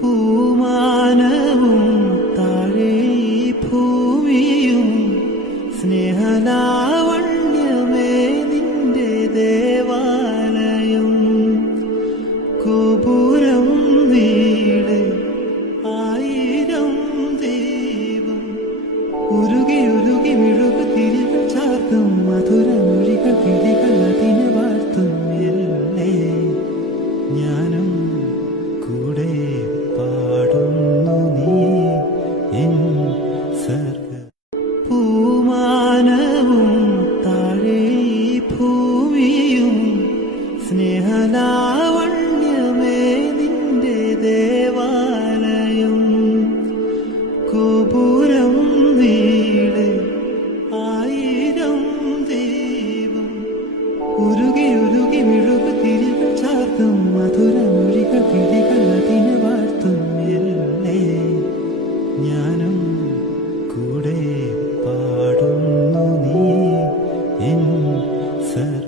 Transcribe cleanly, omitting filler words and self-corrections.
പൂമാനവും താഴെ ഭൂമിയും സ്നേഹലാവണ്യമേ നിന്റെ ദേവാലയം. ഗോപുരം നീളെ 1000 ദീപം ഉരുകി ഉരുകി വിഴുകു തിരികൾ ചാർത്തും മധുരമൊഴികൾ കിളികൾ അതിനെ വാഴ്ത്തും. എല്ലേ ഞാനും കൂടെ പാടുന്നു നീ എൻ സർഗ. പൂമാനവും താഴെ ഭൂമിയും സ്നേഹലാവണ്യമേ നിന്റെ ദേവാലയം. ഗോപുരം നീളെ 1000 ദീപം ഉരുകി ഉരുകി വിഴുകു തിരികൾ ചാർത്തും മധുരമൊഴികൾ കിളികൾ അതിനെ വാഴ്ത്തും. എല്ലേ ഞാനും കൂടെ പാടുന്നു നീ എൻ സർ